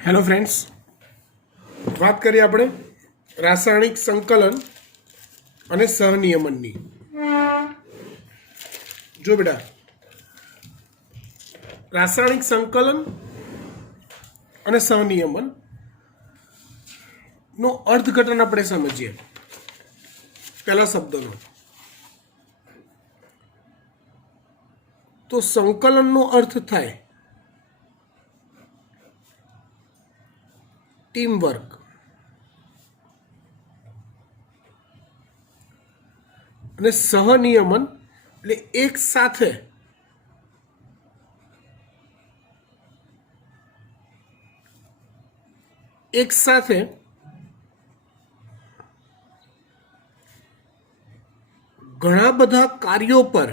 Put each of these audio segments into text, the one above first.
Hello friends, बात करिए આપણે રાસાયણિક સંકલન અને સહનિયમનની। જો બેટા, રાસાયણિક સંકલન અને સહનિયમન નો અર્થઘટન આપણે સમજીએ। પહેલા શબ્દનો તો સંકલનનો અર્થ થાય टीम वर्क અને સહનિયમન એટલે એક સાથે ઘણા બધા કાર્યો પર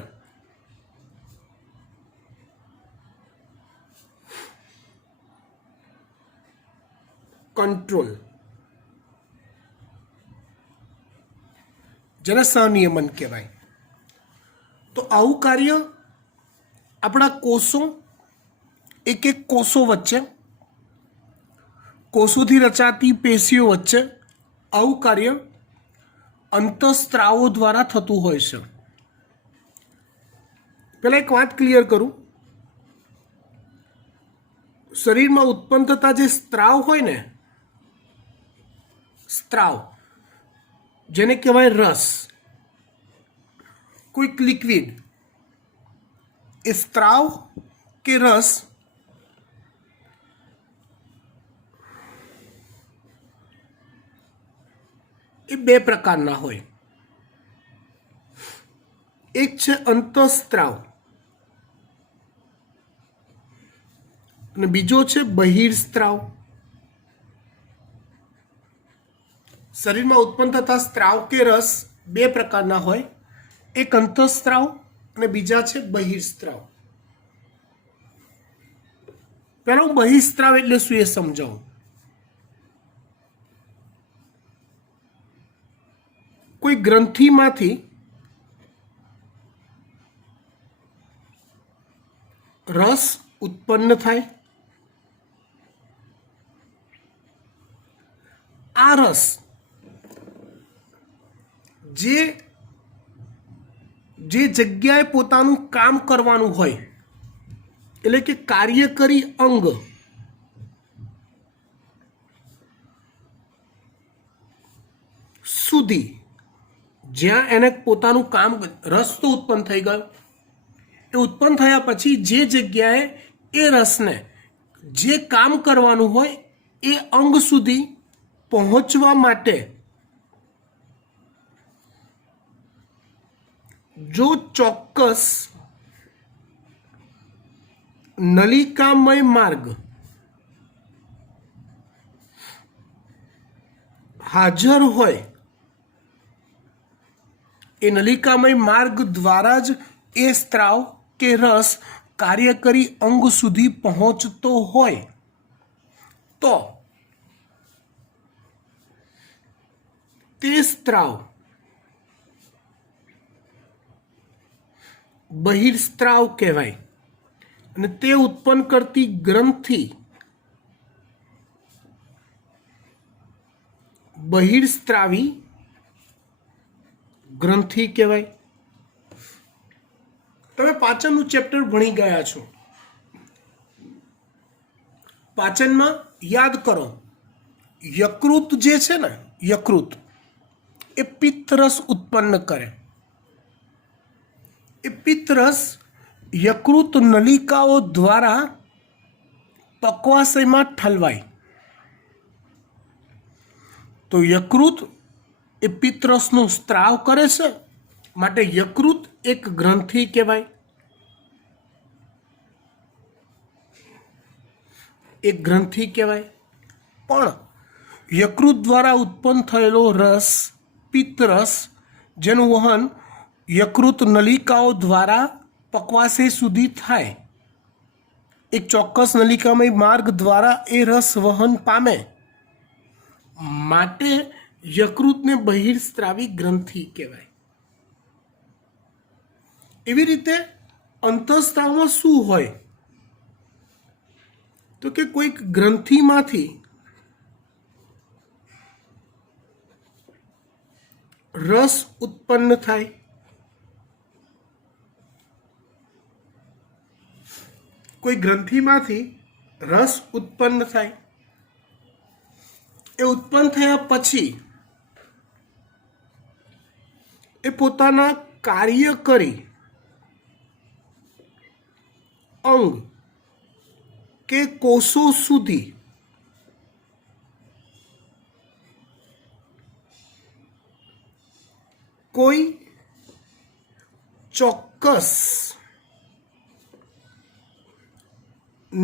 कंट्रोल जेने सनियमन कहवाय। तो आવું કાર્ય આપણા કોષો એક કોષો વચ્ચે કોષોથી રચાતી પેશીઓ વચ્ચે આવું કાર્ય અંતઃસ્ત્રાવો દ્વારા થતું હોય છે। પહેલા એક વાત ક્લિયર કરું, શરીરમાં ઉત્પન્ન થતા જે સ્ત્રાવ હોય ને, સ્ત્રાવ જેને કહેવાય રસ, કોઈક લિક્વિડ, એ સ્ત્રાવ કે રસ એ બે પ્રકારના હોય। એક છે અંતઃસ્ત્રાવ અને બીજો છે બહિર્સ્ત્રાવ। શરીરમાં ઉત્પન્ન થતા સ્ત્રાવ કે રસ બે પ્રકારના હોય, એક અંતઃસ્ત્રાવ અને બીજા છે બહિર્સ્ત્રાવ। પહેલા હું બહિર્સ્ત્રાવ એટલે શું એ સમજાવું। કોઈ ગ્રંથિમાંથી રસ ઉત્પન્ન થાય, આ રસ જે જગ્યાએ પોતાનું કામ કરવાનું હોય, એટલે કે કાર્યકરી અંગ સુધી, જ્યાં એને પોતાનું કામ, રસ તો ઉત્પન્ન થઈ ગયો, એ ઉત્પન્ન થયા પછી જે જગ્યાએ એ રસને જે કામ કરવાનું હોય એ અંગ સુધી પહોંચવા માટે જો ચોક્કસ નલિકામય માર્ગ હાજર હોય, એ નલિકામય માર્ગ દ્વારા જ એ સ્ત્રાવ કે રસ કાર્યકરી અંગ સુધી પહોંચતો હોય તો તે સ્ત્રાવ બહિર્સ્ત્રાવ કહેવાય અને તે ઉત્પન્ન કરતી ગ્રંથિ બહિર્સ્ત્રાવી ગ્રંથિ કહેવાય। તમે પાચનનું ચેપ્ટર ભણી ગયા છો। પાચનમાં યાદ કરો, યકૃત જે છે ને, યકૃત એ પિત્તરસ ઉત્પન્ન કરે। એ પિત્તરસ યકૃત નલિકાઓ દ્વારા પક્વાશયમાં ઠલવાય। તો યકૃત એ પિત્તરસનો સ્ત્રાવ કરે છે, માટે યકૃત એક ગ્રંથિ કહેવાય, એક ગ્રંથિ કહેવાય। પણ યકૃત દ્વારા ઉત્પન્ન થયેલો રસ, પિત્તરસ, જેનું વહન યકૃત નલિકાઓ દ્વારા પક્વાશય સુધી થાય, એક ચોક્કસ નલિકામય માર્ગ દ્વારા એ રસ વહન પામે, માટે યકૃતને બહિર્સ્ત્રાવી ગ્રંથિ કહેવાય। એવી રીતે અંતઃસ્ત્રાવમાં શું હોય? તો કે કોઈક ગ્રંથિમાંથી રસ ઉત્પન્ન થાય, કોઈ ગ્રંથિમાંથી રસ ઉત્પન્ન થાય, એ ઉત્પન્ન થયા પછી એ પોતાના કાર્ય કરી અંગ કે કોષો સુધી કોઈ ચોક્કસ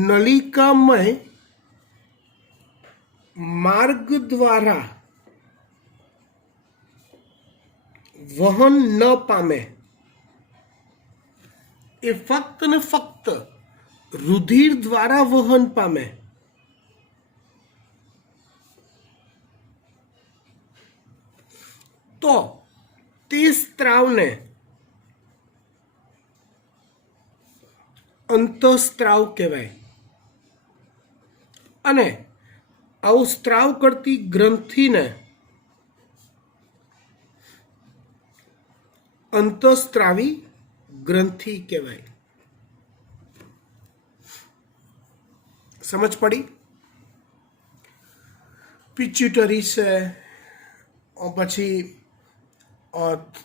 નલિકામય માર્ગ દ્વારા વહન ન પામે, એ ફક્ત ને ફક્ત રુધિર દ્વારા વહન પામે, તો તે સ્ત્રાવને અંતઃસ્ત્રાવ કહેવાય. અને આવું સ્ત્રાવ કરતી ગ્રંથિને અંતઃસ્ત્રાવી ગ્રંથિ કહેવાય. સમજ પડી? પિચ્યુટરી છે, પછી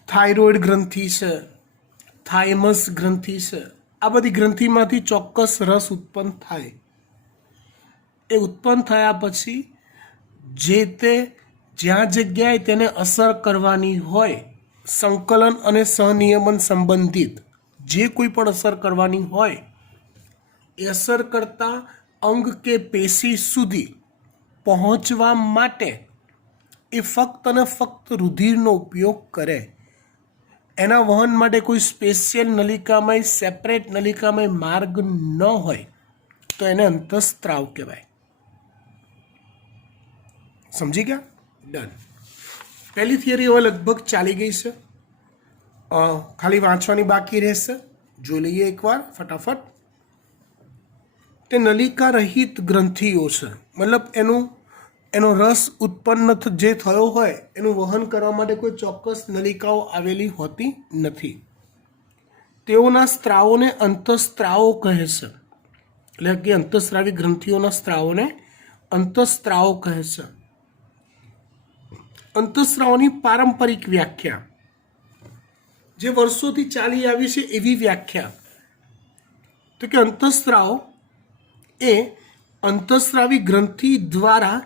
થાઇરોઇડ ગ્રંથિ છે, થાઇમસ ગ્રંથિ છે. આ બધી ગ્રંથિમાંથી ચોક્કસ રસ ઉત્પન્ન થાય. એ ઉત્પન્ન થયા પછી જે તે જ્યાં જગ્યાએ તેને અસર કરવાની હોય, સંકલન અને સહનિયમન સંબંધિત જે કોઈ પણ અસર કરવાની હોય, એ અસર કરતા અંગ કે પેશી સુધી પહોંચવા માટે એ ફક્ત અને ફક્ત રુધિરનો ઉપયોગ કરે. એના વહન માટે કોઈ સ્પેશિયલ નલિકામય સેપરેટ નલિકામય માર્ગ ન હોય તો એને અંતઃસ્ત્રાવ કહેવાય. સમજી ગયા? ડન. પહેલી થિયરી હવે લગભગ ચાલી ગઈ છે, ખાલી વાંચવાની બાકી રહેશે. જોઈ લઈએ એકવાર ફટાફટ. તે નલિકા રહિત ગ્રંથિઓ છે, મતલબ એનો રસ ઉત્પન્ન જે થયો હોય એનું વહન કરવા માટે કોઈ ચોક્કસ નલિકાઓ આવેલી હોતી નથી. તેઓના સ્ત્રાવોને અંતઃસ્ત્રાવો કહે છે, એટલે કે અંતઃસ્ત્રાવી ગ્રંથિઓના સ્ત્રાવોને અંતઃસ્ત્રાવો કહે છે. અંતઃસ્ત્રાવોની પારંપરિક વ્યાખ્યા, જે વર્ષોથી ચાલી આવી છે એવી વ્યાખ્યા, તો કે અંતઃસ્ત્રાવ એ અંતઃસ્ત્રાવી ગ્રંથિ દ્વારા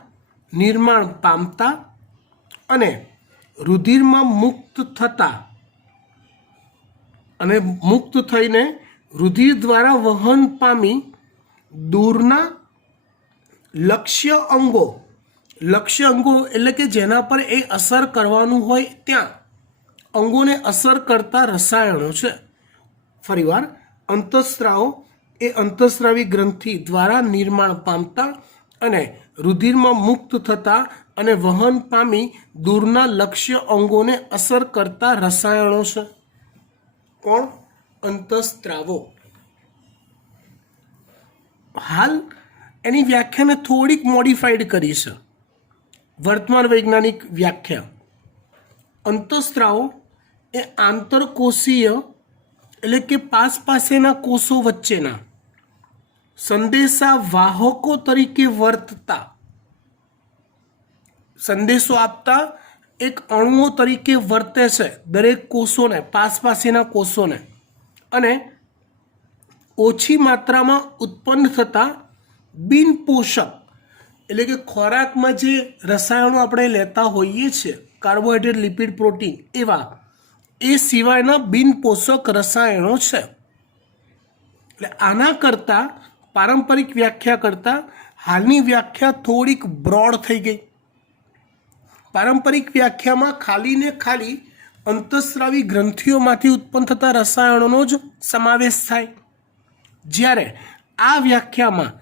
નિર્માણ પામતા અને રુધિરમાં મુક્ત થતા અને મુક્ત થઈને રુધિર દ્વારા વહન પામી દૂરના લક્ષ્ય અંગો એટલે કે જેના પર એ અસર કરવાનું હોય ત્યાં અંગોને અસર કરતા રસાયણો છે. ફરીવાર, અંતઃસ્ત્રાવો એ અંતઃસ્રાવી ગ્રંથિ દ્વારા નિર્માણ પામતા અને રુધિરમાં મુક્ત થતા અને વહન પામી દૂરના લક્ષ્ય અંગોને અસર કરતા રસાયણો છે. કોણ? અંતઃસ્ત્રાવો. હાલ એની વ્યાખ્યાને થોડીક મોડિફાઈડ કરી છે. વર્તમાન વૈજ્ઞાનિક વ્યાખ્યા: અંતઃસ્ત્રાવો એ આંતરકોષીય એટલે કે પાસેના કોષો વચ્ચેના સંદેશા વાહકો તરીકે વર્તતા, સંદેશો આપતા એક અણુઓ તરીકે વર્તે છે દરેક કોષોને, પાસેના કોષોને, અને ઓછી માત્રામાં ઉત્પન્ન થતા બિનપોષક એટલે કે ખોરાકમાં જે રસાયણો આપણે લેતા હોઈએ છીએ, કાર્બોહાઈડ્રેટ, લિપિડ, પ્રોટીન, એવા એ સિવાયના બિનપોષક રસાયણો છે. એટલે આના કરતાં પારંપરિક વ્યાખ્યા કરતાં હાલની વ્યાખ્યા થોડીક બ્રોડ થઈ ગઈ. પારંપરિક વ્યાખ્યામાં ખાલી ને ખાલી અંતઃસ્રાવી ગ્રંથિઓમાંથી ઉત્પન્ન થતા રસાયણોનો જ સમાવેશ થાય, જ્યારે આ વ્યાખ્યામાં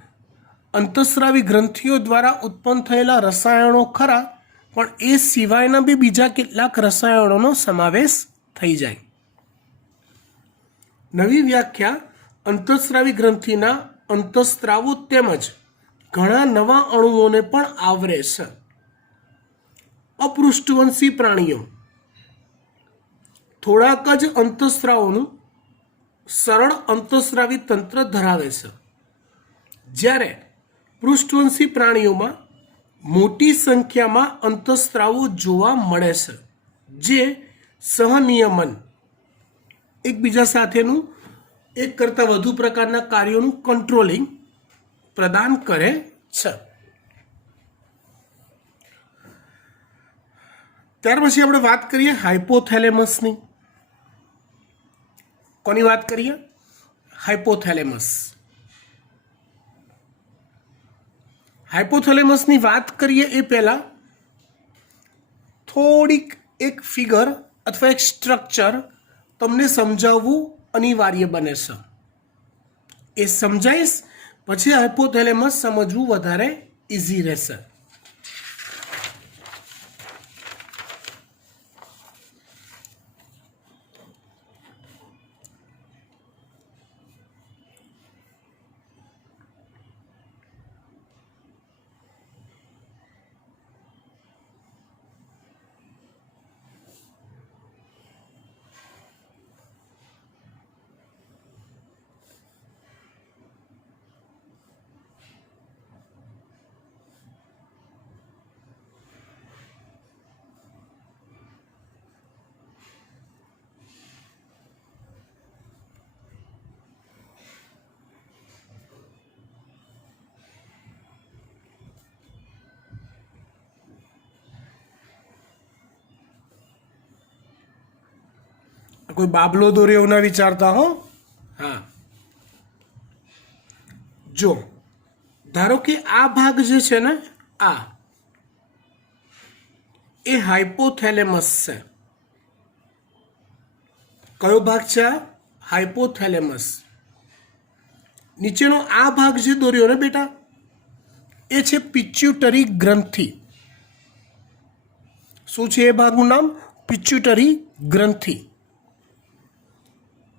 અંતઃસ્રાવી ગ્રંથિઓ દ્વારા ઉત્પન્ન થયેલા રસાયણો ખરા, પણ એ સિવાયના બી બીજા કેટલાક રસાયણોનો સમાવેશ થઈ જાય. નવી વ્યાખ્યા અંતઃસ્રાવી ગ્રંથિના અંતઃસ્ત્રાવો તેમજ ઘણા નવા અણુઓને પણ આવરે છે. અપૃષ્ઠવંશી પ્રાણીઓ થોડાક જ અંતઃસ્રાવોનું સરળ અંતઃસ્રાવી તંત્ર ધરાવે છે, જ્યારે પૃષ્ઠવંશી પ્રાણીઓમાં મોટી સંખ્યામાં અંતઃસ્રાવો જોવા મળે છે, જે સહનિયમન એકબીજા સાથેનું એક કરતાં વધુ પ્રકારના કાર્યોનું કંટ્રોલિંગ પ્રદાન કરે છે. ત્યાર પછી આપણે વાત કરીએ હાઇપોથેલેમસની. કોની વાત કરીએ? હાઇપોથેલેમસ. હાઇપોથેલેમસની વાત કરીએ એ પહેલાં થોડીક એક ફિગર અથવા એક સ્ટ્રક્ચર તમને સમજાવવું અનિવાર્ય બને છે. એ સમજાઈશ પછી હાઇપોથેલેમસ સમજવું વધારે ઇઝી રહેશે. કોઈ બાબલો દોરે એવું ના વિચારતા હો. હા, જો ધારો કે આ ભાગ જે છે ને, આ એ હાઇપોથેલેમસ છે. કયો ભાગ છે આ? હાઇપોથેલેમસ. નીચેનો આ ભાગ જે દોર્યો ને બેટા, એ છે પિચ્યુટરી ગ્રંથિ. શું છે એ ભાગનું નામ? પિચ્યુટરી ગ્રંથિ.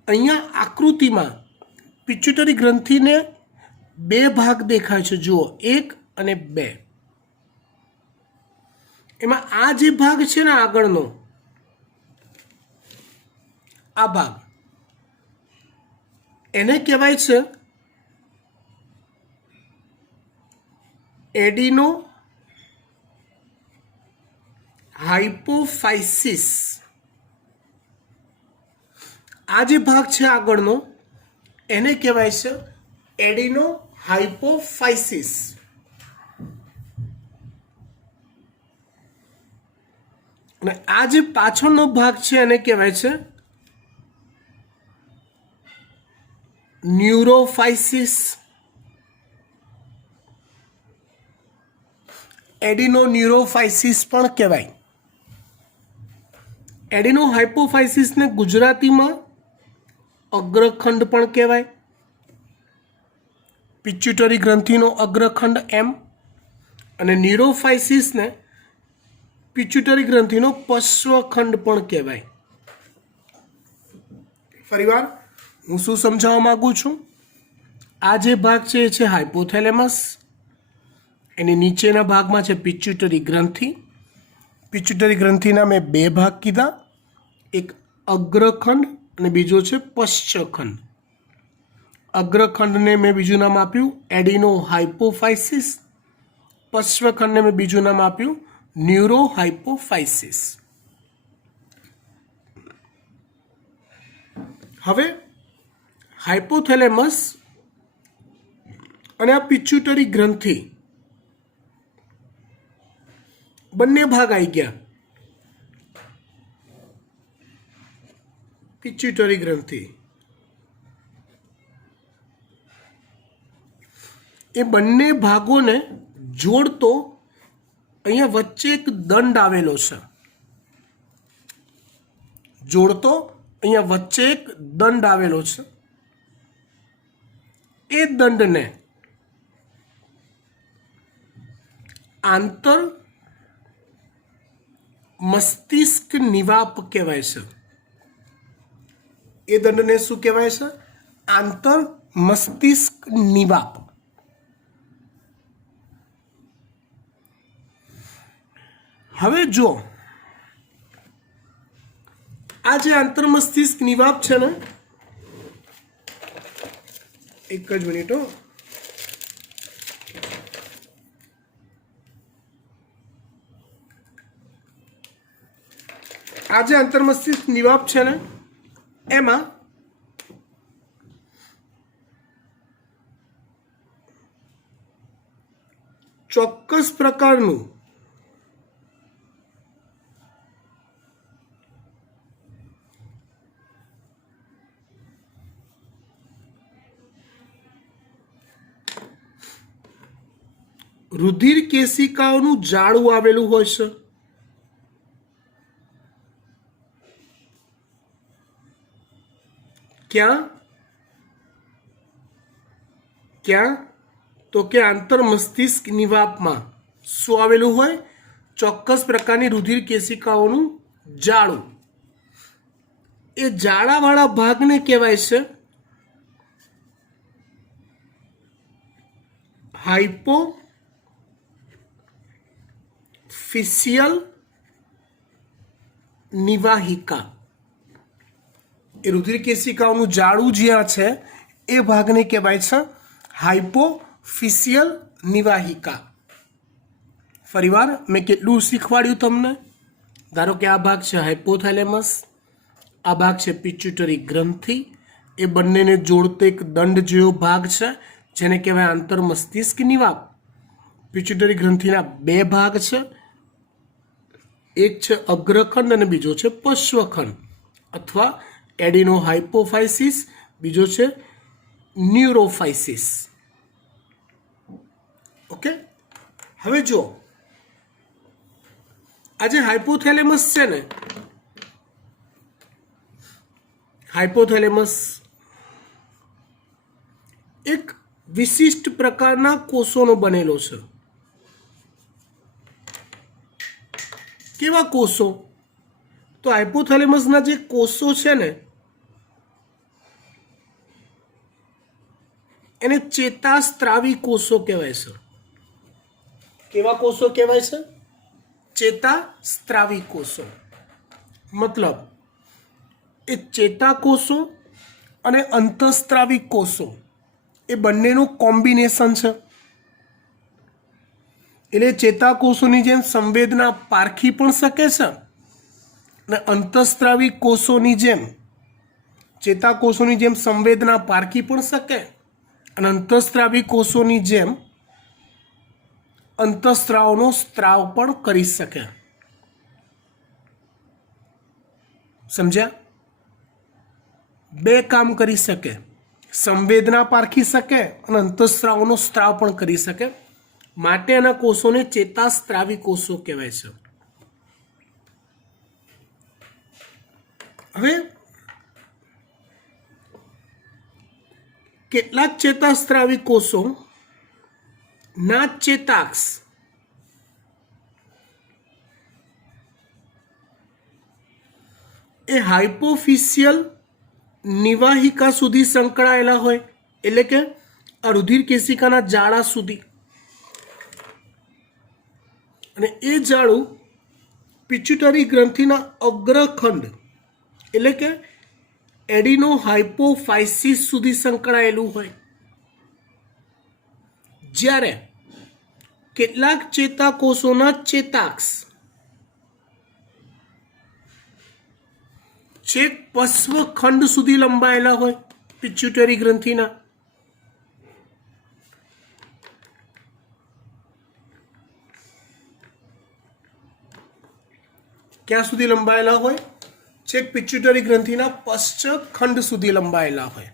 અહીંયા આકૃતિમાં પિચ્યુટરી ગ્રંથિને બે ભાગ દેખાય છે, જુઓ, 1 અને 2. એમાં આ જે ભાગ છે ને આગળનો, આ ભાગ, એને કહેવાય છે એડિનો હાઇપોફાઇસિસ. આ જે ભાગ છે આગળનો, એને કહેવાય છે એડિનો હાઇપોફાઇસિસ. અને આ જે પાછળનો ભાગ છે એને કહેવાય છે ન્યુરોફાઇસિસ. એડિનો ન્યુરોફાઇસિસ પણ કહેવાય. એડિનો હાઇપોફાઇસિસને ગુજરાતીમાં અગ્રખંડ પણ કહેવાય. પિચ્યુટરી ગ્રંથિનો અગ્રખંડ એમ, અને ન્યુરોફાઇસિસને પિચ્યુટરી ગ્રંથિનો પશ્ચખંડ પણ કહેવાય. ફરીવાર હું શું સમજાવવા માંગુ છું? આ જે ભાગ છે એ છે હાઇપોથેલેમસ. એની નીચેના ભાગમાં છે પિચ્યુટરી ગ્રંથિ. પિચ્યુટરી ગ્રંથિના મેં બે ભાગ કીધા, એક અગ્રખંડ અને બીજો છે પશ્ચખંડ. અગ્રખંડને મેં બીજું નામ આપ્યું એડિનો હાઇપોફાઇસિસ. પશ્ચખંડને મેં બીજું નામ આપ્યું ન્યુરો હાઇપોફાઇસિસ. હવે હાઇપોથેલેમસ અને આ પિચ્યુટરી ગ્રંથિ બંને ભાગ આવી ગયા. પિચ્યુટરી ગ્રંથિ એ બંને ભાગોને જોડતો અહીંયા વચ્ચે એક દંડ આવેલો છે. જોડતો અહીંયા વચ્ચે એક દંડ આવેલો છે. એ દંડને આંતર મસ્તિષ્ક નિવાપ કહેવાય છે. એ દંડને શું કહેવાય છે? આંતર મસ્તિષ્ક નિવાપ. હવે જો આ જે આંતરમસ્તિષ્ક નિવાપ છે ને, એક જ મિનિટ હો, આ જે આંતરમસ્તિષ્ક નિવાપ છે ને એમાં ચોક્કસ પ્રકારનું રુધિર કેશિકાઓનું જાળું આવેલું હોય છે. ક્યાં ક્યાં તો કે આંતરમસ્તિષ્ક નિવાપમાં શું આવેલું હોય? ચોક્કસ પ્રકારની રુધિર કેશિકાઓનું જાળું. એ જાળાવાળા ભાગને કહેવાય છે હાઇપોફિશિયલ નિવાહિકા. એ રુધિર કેશિકાઓનું જાળું જ્યાં છે એ ભાગને કહેવાય છે હાઇપોફિશિયલ નિવાહિકા. ફરીવાર મેં કેટલું શીખવાડ્યું તમને? ધારો કે આ ભાગ છે હાઇપોથેલેમસ, આ ભાગ છે પિટ્યુટરી ગ્રંથિ. એ બંનેને જોડતો એક દંડ જેવો ભાગ છે જેને કહેવાય આંતરમસ્તિષ્ક નિવાપ. પિટ્યુટરી ગ્રંથિના બે ભાગ છે, એક છે અગ્રખંડ અને બીજો છે પશ્વખંડ, અથવા એડિનો હાઇપોફાઇસિસ, બીજો છે ન્યુરોફાઇસિસ. ઓકે, હવે જો આ જે હાઇપોથેલેમસ છે ને, હાઇપોથેલેમસ એક વિશિષ્ટ પ્રકારના કોષોનો બનેલો છે. કેવા કોષો? તો હાઇપોથેલેમસના જે કોષો છે ને એને ચેતાસ્ત્રાવી કોષો કહેવાય છે. કેવા કોષો કહેવાય છે? ચેતાસ્ત્રાવી કોષો. મતલબ એ ચેતાકોષો અને અંતઃસ્ત્રાવી કોષો એ બંનેનું કોમ્બિનેશન છે. એટલે ચેતાકોષોની જેમ સંવેદના પારખી પણ શકે છે અને અંતઃસ્ત્રાવી કોષોની જેમ ચેતાકોષોની જેમ સંવેદના પારખી પણ શકે અને અંતઃસ્ત્રાવી કોષોની જેમ અંતઃસ્ત્રાવનો સ્ત્રાવ પણ કરી શકે. સમજ્યા? બે કામ કરી શકે, સંવેદના પારખી શકે અને અંતઃસ્ત્રાવનો સ્ત્રાવ પણ કરી શકે. માટે આના કોષોને ચેતાસ્ત્રાવી કોષો કહેવાય છે. હવે કેટલાક ચેતાસ્ત્રાવી કોષો ના ચેતાક્ષ એ હાઇપોફિશિયલ નિવાહિકા સુધી સંકળાયેલા હોય, એટલે કે આ રુધિર કેશિકાના જાળા સુધી. અને એ જાળું પિટ્યુટરી ગ્રંથિના અગ્રખંડ એટલે કે એડિનો હાઇપોફાઇસિસ સુધી સંકળાયેલું હોય. જ્યારે કેટલાક ચેતાકોષોના ચેતાક્ષ છેક પશ્વખંડ સુધી લંબાયેલા હોય પિટ્યુટરી ગ્રંથિના. ક્યાં સુધી લંબાયેલા હોય? છેક પિટ્યુટરી ગ્રંથિના પશ્ચખંડ સુધી લંબાયેલા હોય.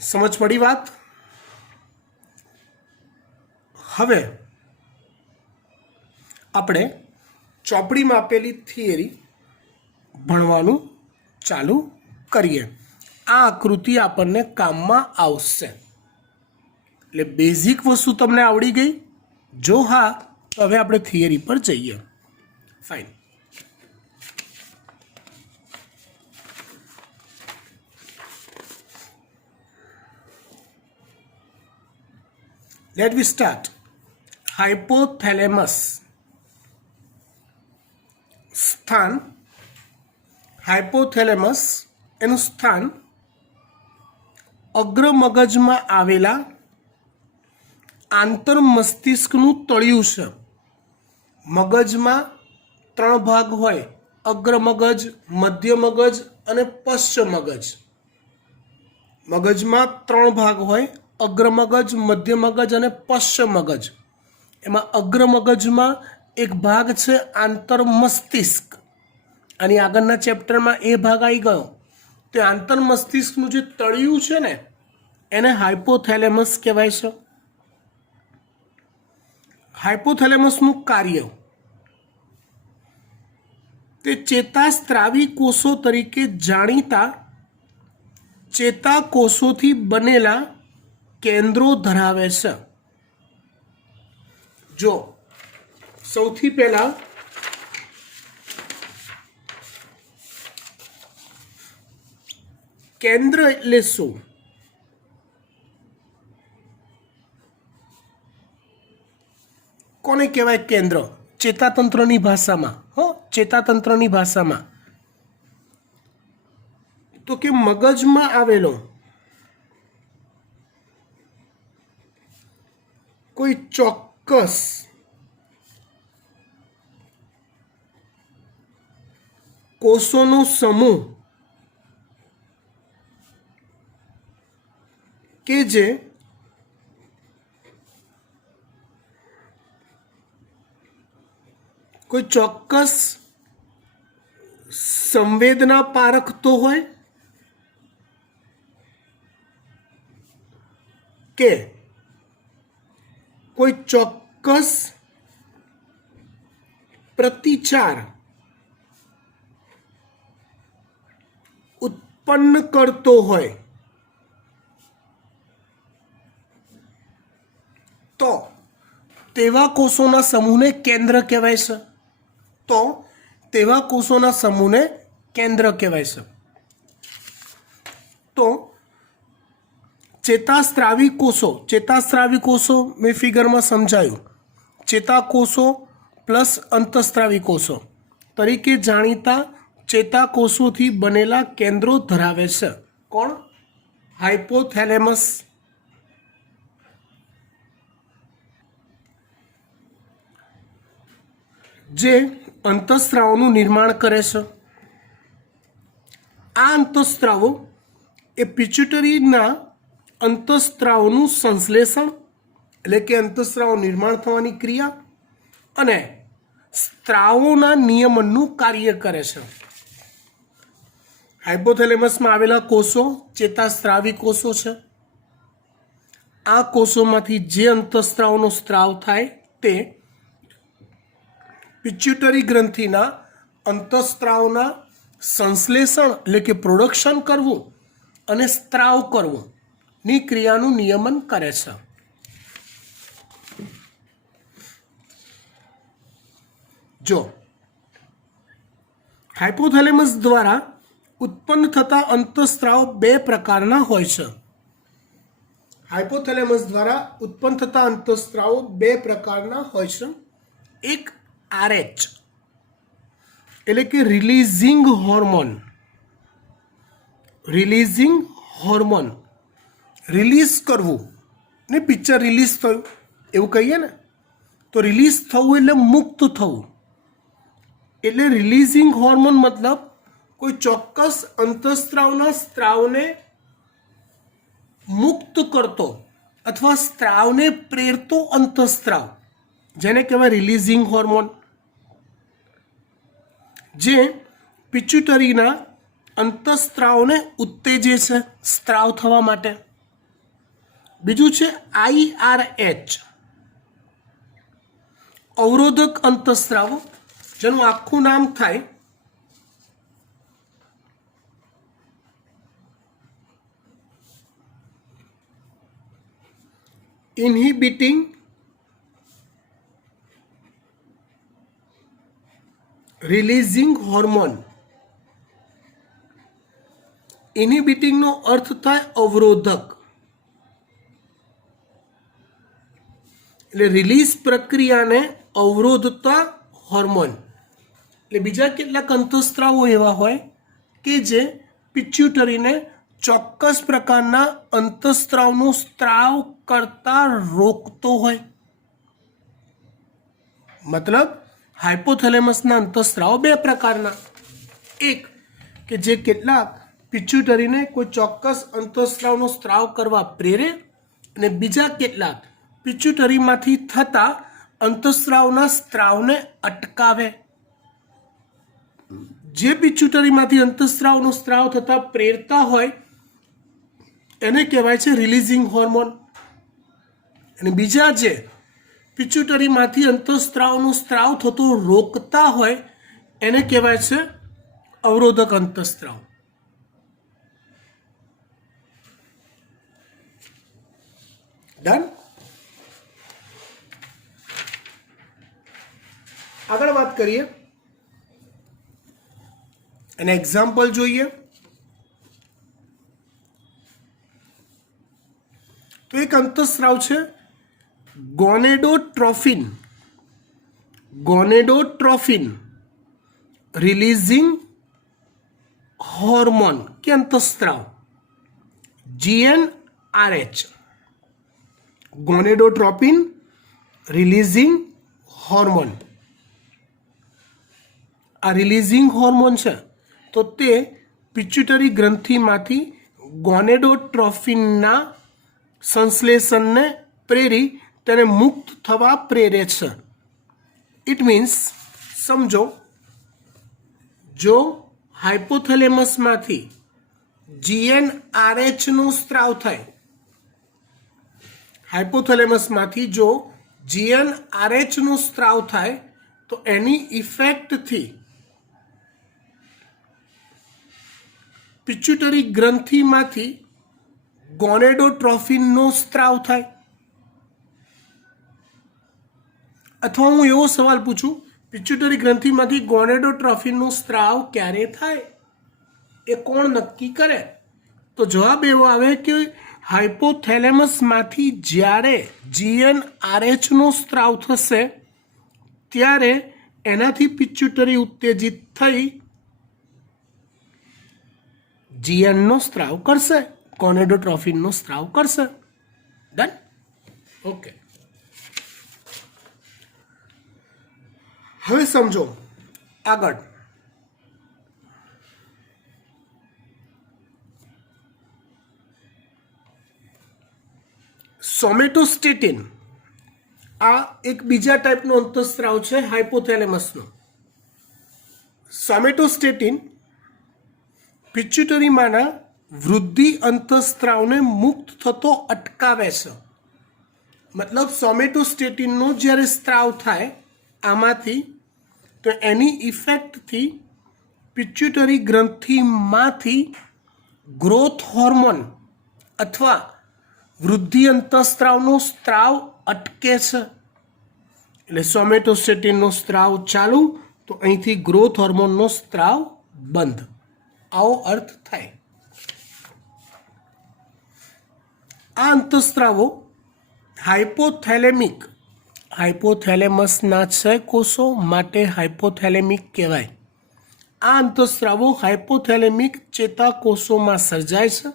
સમજ પડી વાત? હવે આપણે ચોપડીમાં આપેલી થિયરી ભણવાનું ચાલુ કરીએ. આ આકૃતિ આપણને કામમાં આવશે. એટલે બેઝિક વસ્તુ તમને આવડી ગઈ? જો હા, તો હવે આપણે થિયરી પર જઈએ. Fine. Let we start. Hypothalamus સ્થાન, હાઇપોથેલેમસ એનું સ્થાન અગ્ર મગજમાં આવેલા આંતર મસ્તિષ્કનું તળિયું છે. મગજમાં 3 ભાગ હોય, અગ્ર મગજ, મધ્ય મગજ અને પશ્ચ મગજ. મગજમાં 3 ભાગ હોય, અગ્ર મગજ, મધ્ય મગજ અને પશ્ચ મગજ. એમાં અગ્ર મગજમાં એક ભાગ છે આંતર મસ્તિષ્ક. આની આગળના ચેપ્ટરમાં એ ભાગ આવી ગયો. તે આંતર મસ્તિષ્કનું જે તળિયું છે ને એને હાઇપોથેલેમસ કહેવાય છે. હાઇપોથેલેમસનું કાર્ય તે ચેતાસ્ત્રાવી કોષો તરીકે જાણીતા ચેતાકોષોથી બનેલા કેન્દ્રો ધરાવે છે. જો સૌથી પહેલા કેન્દ્ર એટલે શું? કોને કહેવાય કેન્દ્ર? ચેતાતંત્રની ભાષામાં, ચેતાતંત્રની ભાષામાં તો કે મગજમાં આવેલો કોઈ ચોક્કસ કોષોનો સમૂહ કે જે કોઈ ચોક્કસ સંવેદના પારખતો હોય કે કોઈ ચોક્કસ પ્રતિચાર ઉત્પન્ન કરતો હોય તો તેવા કોષોના સમૂહને કેન્દ્ર કહેવાય છે. તો તેવા કોષોના સમૂહને કેન્દ્ર કહેવાય છે. તો ચેતાસ્ત્રાવી કોષો મેં ફિગરમાં સમજાયું, ચેતાકોષો પ્લસ અંતઃસ્ત્રાવી કોષો તરીકે જાણીતા ચેતાકોષોથી બનેલા કેન્દ્રો ધરાવે છે. કોણ? હાઇપોથેલેમસ. જે અંતઃસ્ત્રાવોનું નિર્માણ કરે છે. આ અંતઃસ્ત્રાવો એ પિટ્યુટરીના અંતઃસ્ત્રાવોનું સંશ્લેષણ એટલે કે અંતઃસ્ત્રાવો નિર્માણ થવાની ક્રિયા અને સ્ત્રાવોના નિયમનનું કાર્ય કરે છે. હાઇપોથેલેમસમાં આવેલા કોષો ચેતાસ્ત્રાવી કોષો છે. આ કોષોમાંથી જે અંતઃસ્ત્રાવોનો સ્ત્રાવ થાય તે પિટ્યુટરી ગ્રંથિના અંતઃસ્ત્રાવના સંશ્લેષણ એટલે કે પ્રોડક્શન કરવું અને સ્ત્રાવ કરવું ની ક્રિયાનું નિયમન કરે છે. જો હાઇપોથેલેમસ દ્વારા ઉત્પન્ન થતા અંતઃસ્ત્રાવ 2 પ્રકારના હોય છે. હાઇપોથેલેમસ દ્વારા ઉત્પન્ન થતા અંતઃસ્ત્રાવો 2 પ્રકારના હોય છે. એક RH એટલે કે રિલીઝિંગ હોર્મોન, રિલીઝ કરવું ને પિક્ચર રિલીઝ થયું એવું કહીએ ને, તો રિલીઝ થવું એટલે મુક્ત થવું. એટલે રિલીઝિંગ હોર્મોન મતલબ કોઈ ચોક્કસ અંતઃસ્ત્રાવના સ્ત્રાવને મુક્ત કરતો અથવા સ્ત્રાવને પ્રેરતો અંતઃસ્ત્રાવ જેને કહેવાય રિલીઝિંગ હોર્મોન, જે પિટ્યુટરીના અંતઃસ્ત્રાવને ઉત્તેજે છે સ્ત્રાવ થવા માટે. બીજું છે IRH અવરોધક અંતઃસ્ત્રાવો, જેનું આખું નામ થાય ઇન્હિબિટિંગ રિલીઝિંગ હોર્મોન. ઇન્હિબિટિંગનો અર્થ થાય અવરોધક એટલે રિલીઝ પ્રક્રિયાને અવરોધતા હોર્મોન. એટલે બીજા કેટલાક અંતઃસ્ત્રાવો એવા હોય કે જે પિચ્યુટરીને ચોક્કસ પ્રકારના અંતઃસ્ત્રાવનો સ્ત્રાવ કરતા રોકતો હોય. મતલબ હાઇપોથેલેમસના અંતઃસ્ત્રાવો બે પ્રકારના, એક કે જે કેટલાક પિચ્યુટરીને કોઈ ચોક્કસ અંતઃસ્ત્રાવનો સ્ત્રાવ કરવા પ્રેરે, અને બીજા કેટલાક પિચ્યુટરીમાંથી થતા અંતઃસ્ત્રાવના સ્ત્રાવને અટકાવે. જે પિચ્યુટરીમાંથી અંતઃસ્ત્રાવનો સ્ત્રાવ થતા પ્રેરતા હોય એને કહેવાય છે રિલીઝિંગ હોર્મોન, અને બીજા જે પિચ્યુટરીમાંથી અંતઃસ્ત્રાવનો સ્ત્રાવ થતો રોકતા હોય એને કહેવાય છે અવરોધક અંતઃસ્ત્રાવ. ડન. આગળ વાત કરીએ અને એક્ઝામ્પલ જોઈએ. તો એક અંતઃસ્ત્રાવ છે ગોનેડોટ્રોફિન. ગોનેડોટ્રોફિન રિલીઝિંગ હોર્મોન કે અંતઃસ્ત્રાવ GnRH. Gonadotropin releasing hormone. આ રિલીઝિંગ હોર્મોન છે તો તે પિચ્યુટરી ગ્રંથિમાંથી ગોનેડોટ્રોફિનના સંશ્લેષણને પ્રેરી તેને મુક્ત થવા પ્રેરે છે. ઇટ મીન્સ સમજો, જો હાઇપોથેલેમસમાંથી GnRHનો સ્ત્રાવ થાય, હાઇપોથેલેમસમાંથી જો GnRHનો સ્ત્રાવ થાય તો એની ઇફેક્ટથી પિચ્યુટરી ગ્રંથિમાંથી ગોનેડોટ્રોફિનનો સ્ત્રાવ થાય. અથવા હું એવો સવાલ પૂછું, પિચ્યુટરી ગ્રંથિમાંથી ગોનેડોટ્રોફિનનો સ્ત્રાવ ક્યારે થાય એ કોણ નક્કી કરે? તો જવાબ એવો આવે કે હાઇપોથેલેમસમાંથી જ્યારે GnRHનો સ્ત્રાવ થશે ત્યારે એનાથી પિચ્યુટરી ઉત્તેજિત થઈ Gnનો સ્ત્રાવ કરશે, ગોનેડોટ્રોફિનનો સ્ત્રાવ કરશે. ડન. ઓકે. હવે સમજો આગળ. સોમેટોસ્ટેટિન આ એક બીજા ટાઈપનો અંતઃસ્ત્રાવ છે હાઇપોથેલેમસનો. સોમેટોસ્ટેટિન પિચ્યુટરીમાંના વૃદ્ધિ અંતઃસ્ત્રાવને મુક્ત થતો અટકાવે છે. મતલબ સોમેટોસ્ટેટિનનો જ્યારે સ્ત્રાવ થાય આમાંથી તો એની ઇફેક્ટથી પિચ્યુટરી ગ્રંથિમાંથી ગ્રોથ હોર્મોન અથવા વૃદ્ધિ અંતઃસ્ત્રાવનો સ્ત્રાવ અટકે છે. એટલે સોમેટોસ્ટેટિનનો સ્ત્રાવ ચાલુ તો અહીંથી ગ્રોથ હોર્મોનનો સ્ત્રાવ બંધ, આવો અર્થ થાય. આ અંતઃસ્ત્રાવો હાઇપોથેલેમસના છે કોષો માટે હાઇપોથેલેમિક કહેવાય. આ અંતઃસ્ત્રાવો હાઇપોથેલેમિક ચેતાકોષોમાં સર્જાય છે.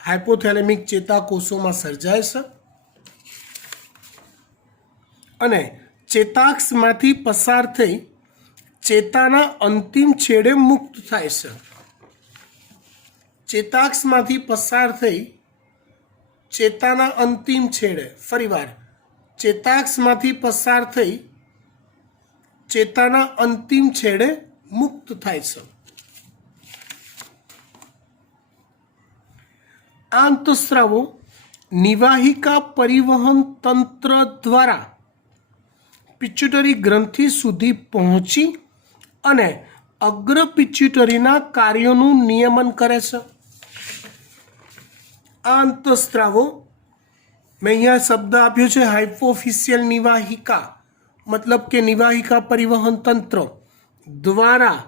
હાઇપોથેલેમિક ચેતાકોષોમાં સર્જાય છે અને ચેતાક્ષમાંથી પસાર થઈ ચેતાના અંતિમ છેડે મુક્ત થાય છે. ચેતાક્ષમાંથી પસાર થઈ ચેતાના અંતિમ છેડે, ફરીવાર ચેતાક્ષમાંથી પસાર થઈ ચેતાના અંતિમ છેડે મુક્ત થાય છે. આ અંતઃસ્ત્રાવો નિવાહિકા પરિવહન તંત્ર દ્વારા પિચ્યુટરી ગ્રંથિ સુધી પહોંચી અને અગ્ર પિચ્યુટરીના કાર્યોનું નિયમન કરે છે. આ અંતઃસ્ત્રાવો મેં અહીંયા શબ્દ આપ્યો છે હાઇપોફિશિયલ નિવાહિકા, મતલબ કે નિવાહિકા પરિવહન તંત્ર દ્વારા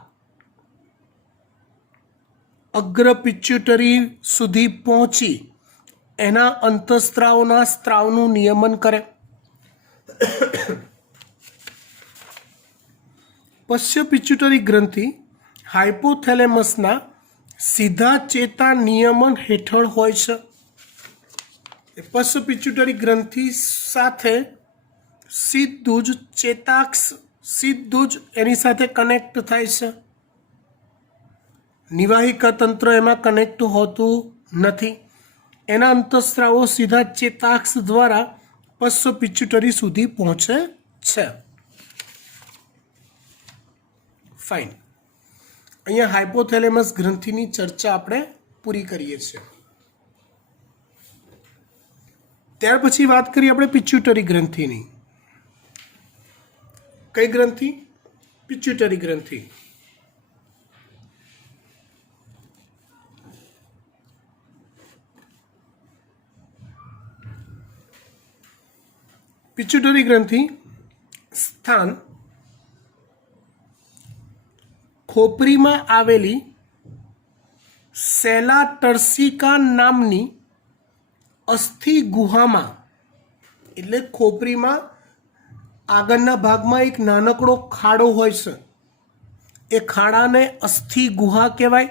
અગ્ર પિચ્યુટરી સુધી પહોંચી એના અંતઃસ્ત્રાવના સ્ત્રાવનું નિયમન કરે. પશ્ચ પિચ્યુટરી ગ્રંથિ હાઇપોથેલેમસના સીધા ચેતા નિયમન હેઠળ હોય છે. પશ્ચ પિચ્યુટરી ગ્રંથિ સાથે સીધું જ ચેતાક્ષ સીધું જ એની સાથે કનેક્ટ થાય છે. નિવાહિકા તંત્ર એમાં કનેક્ટ હોતું નથી. એના અંતઃસ્ત્રાવો સીધા ચેતાક્ષ દ્વારા પશ્ચ પિચ્યુટરી સુધી પહોંચે છે. ફાઇન. અહીંયા હાઇપોથેલેમસ ગ્રંથિની ચર્ચા આપણે પૂરી કરીએ છીએ. ત્યાર પછી વાત કરીએ આપણે પિચ્યુટરી ગ્રંથિની. કઈ ગ્રંથિ? પિચ્યુટરી ગ્રંથિ. પિચ્યુટરી ગ્રંથિ સ્થાન ખોપરીમાં આવેલી સેલા ટર્સિકા નામની અસ્થિ ગુહામાં, એટલે ખોપરીમાં આગળના ભાગમાં એક નાનકડો ખાડો હોય છે. એ ખાડાને અસ્થિ ગુહા કહેવાય.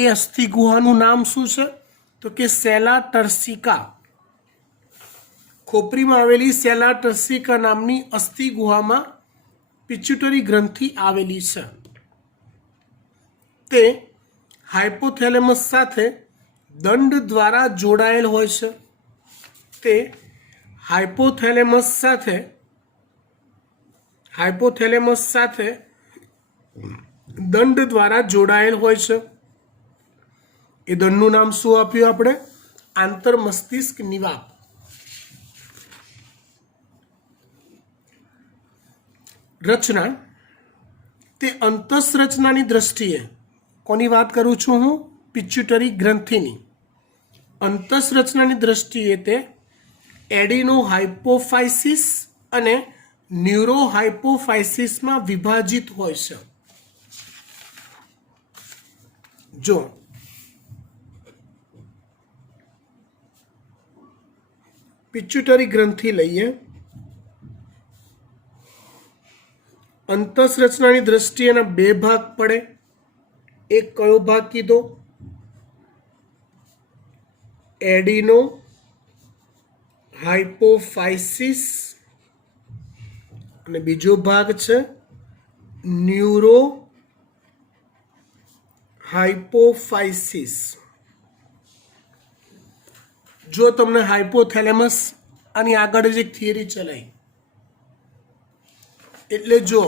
એ અસ્થિ ગુહાનું નામ શું છે? તો કે સેલા ટર્સિકા. ખોપરીમાં આવેલી સેલા ટર્સિકા નામની અસ્થિ ગુહામાં પિચ્યુટરી ગ્રંથિ આવેલી છે. તે હાઇપોથેલેમસ સાથે દંડ દ્વારા જોડાયેલ હોય છે. તે હાઇપોથેલેમસ સાથે દંડ દ્વારા જોડાયેલ હોય છે. એ દંડનું નામ શું આપ્યું આપણે? આંતરમસ્તિષ્ક નિવાપ. રચના. તે અંતઃરચનાની દ્રષ્ટિએ, કોની વાત કરું છું હું? પિચ્યુટરી ગ્રંથિની. અંતઃરચનાની દ્રષ્ટિએ તે એડિનોહાઇપોફાઇસિસ અને ન્યુરોહાઇપોફાઇસિસમાં વિભાજિત હોય છે. જો પિચ્યુટરી ગ્રંથિ લઈએ, અંતઃરચનાની દ્રષ્ટિએ એના બે ભાગ પડે. એક કયો ભાગ કીધો? એડિનો હાઇપોફાઇસિસ, અને બીજો ભાગ છે ન્યુરો હાઇપોફાઇસિસ. જો તમને હાઇપોથેલેમસ આની આગળ જ એક થિયરી ચલાવી, એટલે જો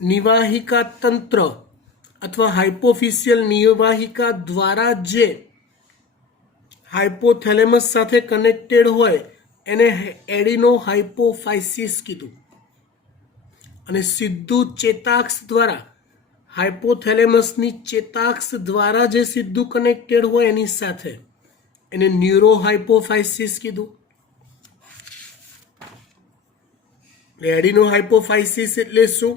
નિવાહિકા તંત્ર અથવા હાઇપોફિશિયલ નિવાહિકા દ્વારા જે હાઇપોથેલેમસ સાથે કનેક્ટેડ હોય એને એડિનો હાઇપોફાઇસિસ કીધું. અને સીધું ચેતાક્ષ દ્વારા, હાઇપોથેલેમસની ચેતાક્ષ દ્વારા જે સીધું કનેક્ટેડ હોય એની સાથે એને ન્યુરો હાઇપોફાઇસિસ કીધું. એડિનો હાઇપોફાઇસિસ એટલે શું?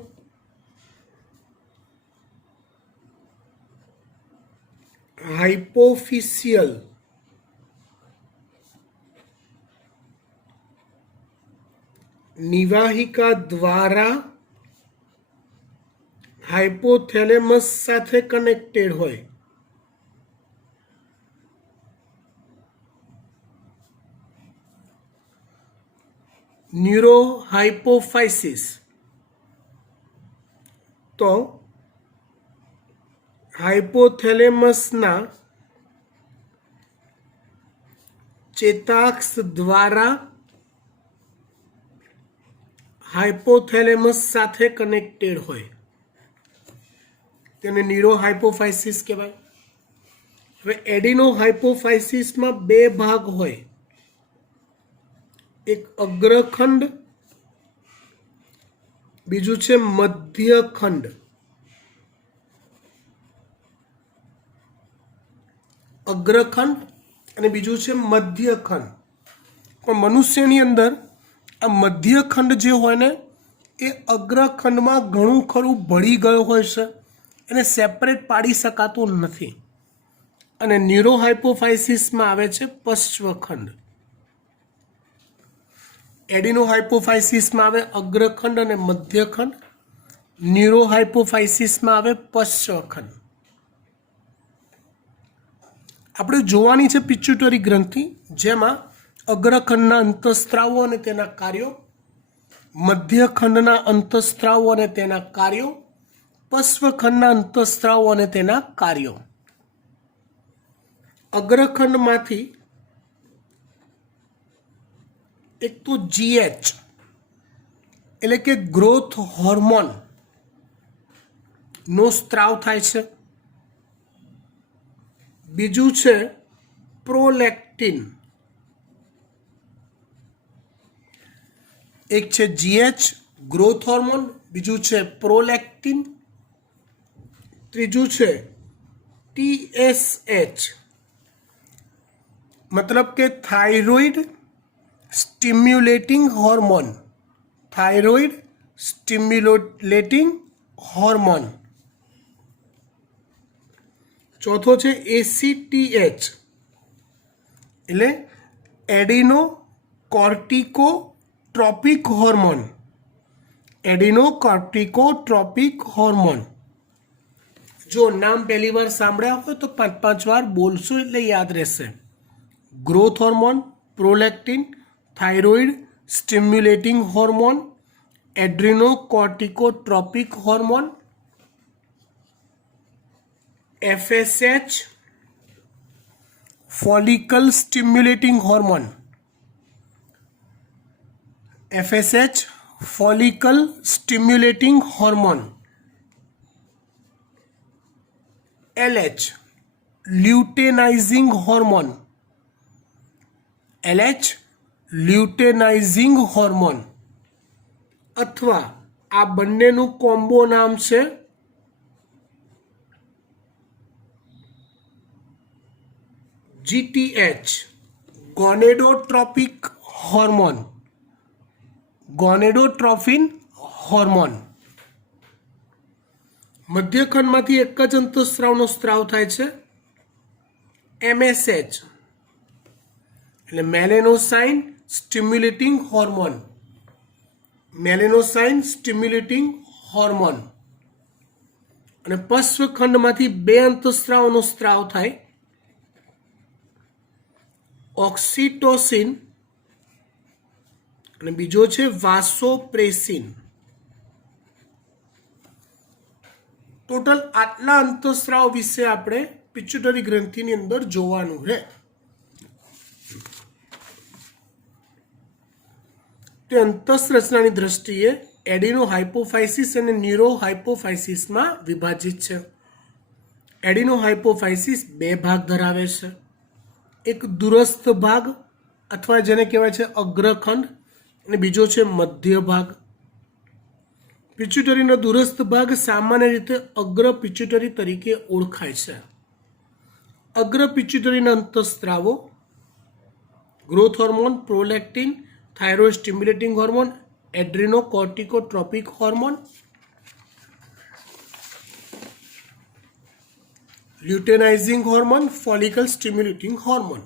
હાઇપોફિશિયલ નિવાહિકા દ્વારા હાઇપોથેલેમસ સાથે કનેક્ટેડ હોય. ન્યુરો હાઇપોફાઇસિસ તો હાઇપોથેલેમસના ચેતાક્ષ દ્વારા હાઇપોથેલેમસ સાથે કનેક્ટેડ હોય તેને ન્યુરો હાઇપોફાઇસિસ કહેવાય. હવે એડિનો હાઇપોફાઇસિસમાં બે ભાગ હોય. એક અગ્રખંડ, બીજું છે મધ્યખંડ. અગ્રખંડ અને બીજું છે મધ્યખંડ. પણ મનુષ્યની અંદર આ મધ્યખંડ જે હોય ને એ અગ્રખંડમાં ઘણું ખરું ભળી ગયું હોય છે. એને સેપરેટ પાડી શકાતું નથી. અને ન્યુરોહાઇપોફાઇસિસમાં આવે છે પશ્ચખંડ. એડિનોહાઇપોફાઇસિસમાં આવે અગ્રખંડ અને મધ્યખંડ. ન્યુરોહાઇપોફાઇસિસમાં આવે પશ્ચખંડ. આપણે જોવાની છે પિચ્યુટરી ગ્રંથિ, જેમાં અગ્રખંડના અંતઃસ્ત્રાવો અને તેના કાર્યો, મધ્યખંડના અંતઃસ્ત્રાવો અને તેના કાર્યો, પશ્ચખંડના અંતઃસ્ત્રાવો અને તેના કાર્યો. અગ્રખંડમાંથી એક તો GH એટલે કે ગ્રોથ હોર્મોન નો સ્ત્રાવ થાય છે. બીજું છે પ્રોલેક્ટિન. એક છે GH ગ્રોથ હોર્મોન, બીજું છે પ્રોલેક્ટિન, ત્રીજું છે TSH મતલબ કે thyroid stimulating hormone. Thyroid stimulating hormone. ચોથો છે ACTH એટલે એડિનો કોર્ટિકોટ્રોપિક હોર્મોન. એડિનો કોર્ટિકોટ્રોપિક હોર્મોન. જો નામ પહેલી વાર સાંભળ્યા હોય તો 5 વાર બોલશો એટલે યાદ રહેશે. Growth hormone, prolactin, thyroid stimulating hormone, adreno corticotropic hormone, FSH follicle stimulating hormone. FSH follicle stimulating hormone. LH luteinising hormone. LH luteinising hormone. અથવા આ બંનેનું કોમ્બો નામ છે GTH gonadotropic hormone. Gonadotrophin hormone. મધ્યખંડમાંથી એક જ અંતઃસ્ત્રાવનો સ્ત્રાવ થાય છે MSH એટલે melanocyte stimulating hormone. Melanocyte stimulating hormone. અને પશ્ચખંડમાંથી બે અંતઃસ્ત્રાવનો સ્ત્રાવ થાય ઓક્સિટોસિન અને બીજો છે વાસોપ્રેસિન. ટોટલ આટલા અંતઃસ્ત્રાવ વિશે આપણે પિચ્યુટરી ગ્રંથિની અંદર જોવાનું છે. તે અંતઃરચનાની દ્રષ્ટિએ એડિનોહાઇપોફાઇસિસ અને ન્યુરોહાઇપોફાઇસિસમાં વિભાજિત છે. એડિનોહાઇપોફાઇસિસ બે ભાગ ધરાવે છે. એક દૂરસ્થ ભાગ અથવા જેને કહેવાય છે અગ્રખંડ અને બીજો છે મધ્ય ભાગ. પિચ્યુટરીનો દૂરસ્થ ભાગ સામાન્ય રીતે અગ્ર પિચ્યુટરી તરીકે ઓળખાય છે. અગ્ર પિચ્યુટરીના અંતઃસ્ત્રાવો growth hormone, prolactin, thyroid stimulating hormone, adreno corticotropic hormone, luteinising hormone, follicle stimulating hormone.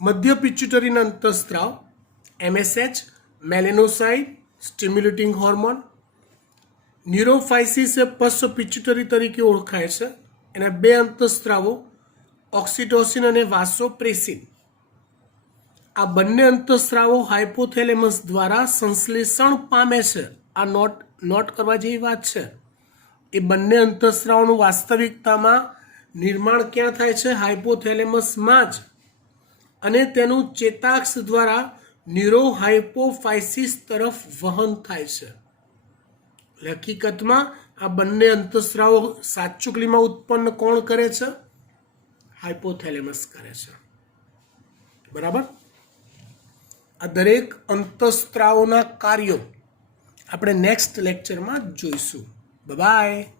મધ્ય પિચ્યુટરીના અંતઃસ્ત્રાવ MSH melanocyte stimulating hormone. Neurohypophysis એ પશ્ચ પિચ્યુટરી તરીકે ઓળખાય છે. એના બે અંતઃસ્ત્રાવો ઓક્સિટોસિન અને વાસોપ્રેસિન. આ બંને અંતઃસ્ત્રાવો હાઇપોથેલેમસ દ્વારા સંશ્લેષણ પામે છે. આ નોટ કરવા જેવી વાત છે. એ બંને અંતઃસ્ત્રાવોનું વાસ્તવિકતામાં નિર્માણ ક્યાં થાય છે? હાઇપોથેલેમસમાં જ. અને તેનું ચેતાક્ષ દ્વારા ન્યુરોહાઇપોફાઇસિસ તરફ વહન થાય છે. હકીકતમાં આ બંને અંતઃસ્ત્રાવો સાચુકલીમાં ઉત્પન્ન કોણ કરે છે? હાઇપોથેલેમસ કરે છે. બરાબર. આ દરેક અંતઃસ્ત્રાવોના કાર્યો આપણે નેક્સ્ટ લેક્ચરમાં જોઈશું. બાય.